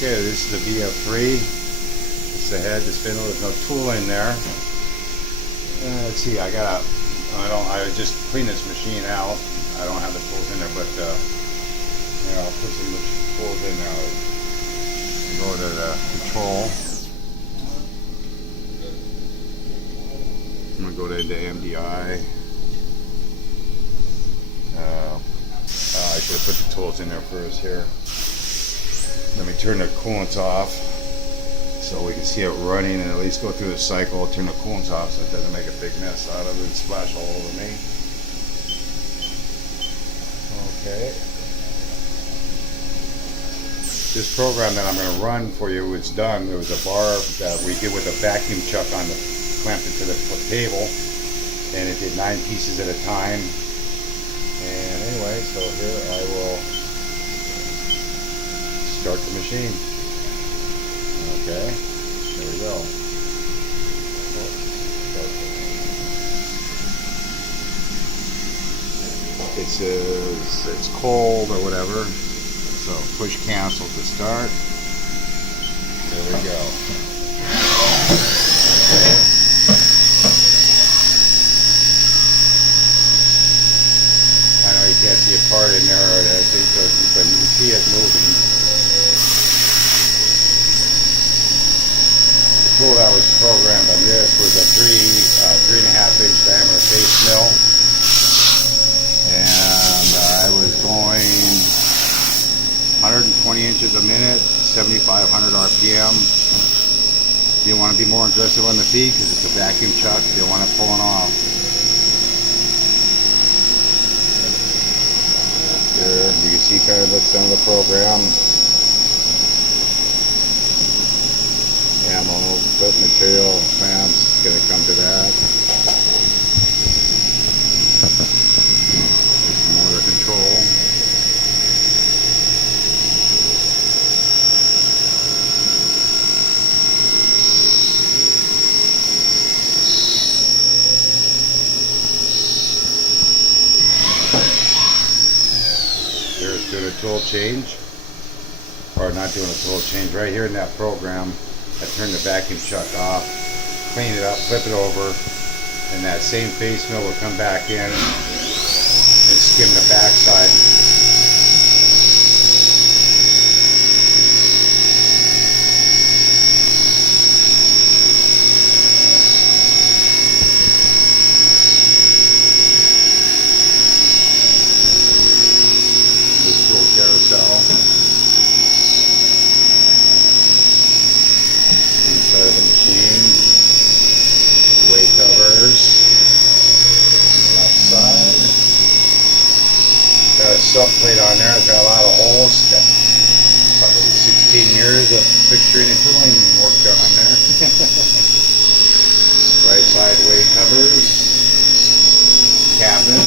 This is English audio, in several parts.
Okay, this is the VF3. It's the head, the spindle. There's no tool in there. Let's see. I just cleaned this machine out. I don't have the tools in there, but yeah, I'll put some tools in there. Go to the control. I'm gonna go to the MDI. I should have put the tools in there first here. Let me turn the coolants off so we can see it running and at least go through the cycle. Turn the coolants off so it doesn't make a big mess out of it and splash all over me. Okay. This program that I'm going to run for you is done. There was a bar that we did with a vacuum chuck on the clamped it to the table, and it did 9 pieces at a time. And anyway, so here I will start the machine. Okay, there we go. It says it's cold or whatever, so push cancel to start. There we go. Okay. I know you can't see a part in there, I think, but you can see it moving. The tool that was programmed on this was a 3.5 inch diameter face mill, and I was going 120 inches a minute, 7,500 RPM. You want to be more aggressive on the feet because it's a vacuum chuck. You don't want it pulling off. There, you can see kind of the some of the program. Ammo, foot material, clamps. It's going to come to that. There's more of the control. Here's doing a tool change, or not doing a tool change. Right here in that program, I turned the vacuum chuck off, clean it up, flip it over, and that same face mill will come back in and skim the backside. Carousel inside of the machine, weight covers on the left side. Got a sub plate on there. It's got a lot of holes. Got probably 16 years of fixturing and tooling work done on there. Right side weight covers, cabinet,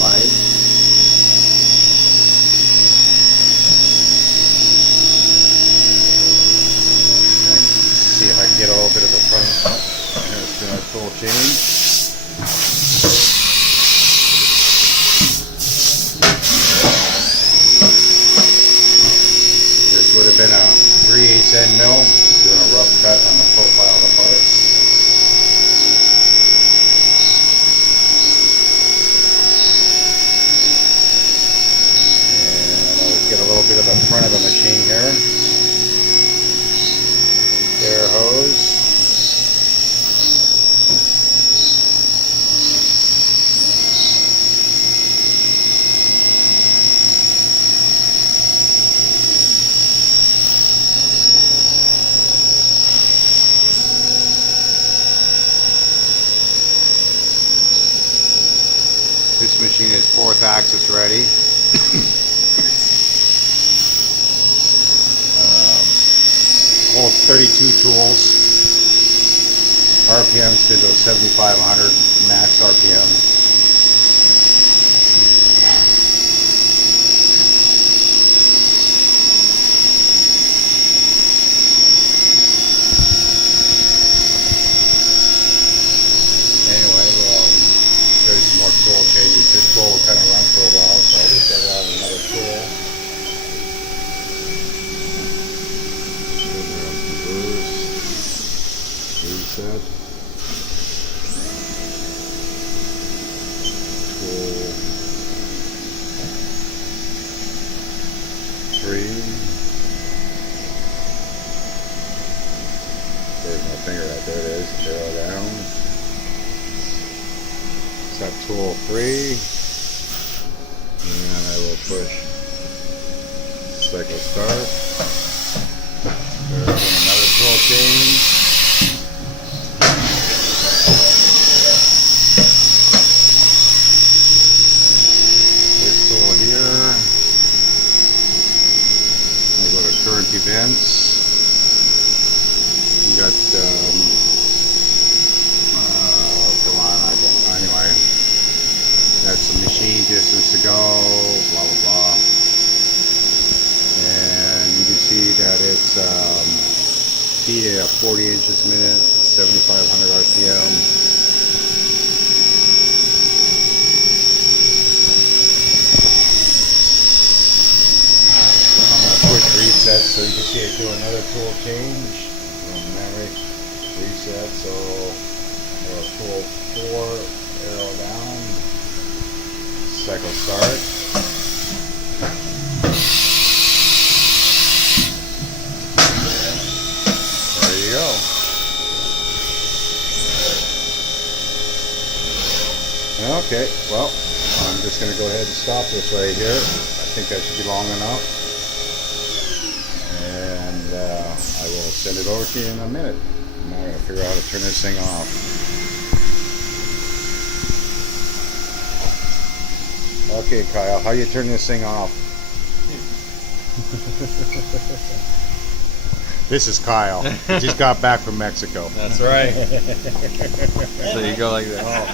light. See if I can get a little bit of the front. Here's the tool change. This would have been a 3/8 end mill, doing a rough cut on the profile of the parts. And I'll get a little bit of the front of the machine here. Air hose. This machine is 4th axis ready. Holds 32 tools. RPM spindle 7,500 max RPM. Anyway, there's some more tool changes. This tool will kind of run for a while, so I'll just get out another tool. free. There's my finger out there. It is. Arrow down. Set tool free. And I will push cycle start. There's another tool change. This tool here. We'll go to current events. You got, come on, anyway. That's the machine distance to go, blah, blah, blah. And you can see that it's speed at 40 inches a minute, 7,500 RPM. I'm going to push reset so you can see it do another tool change. From memory, reset, so tool 4, arrow down. Cycle start. There you go. Okay, well, I'm just going to go ahead and stop this right here. I think that should be long enough. And I will send it over to you in a minute. Now I'm going to figure out how to turn this thing off. Okay, Kyle, how you turn this thing off? This is Kyle. He just got back from Mexico. That's right. So you go like that.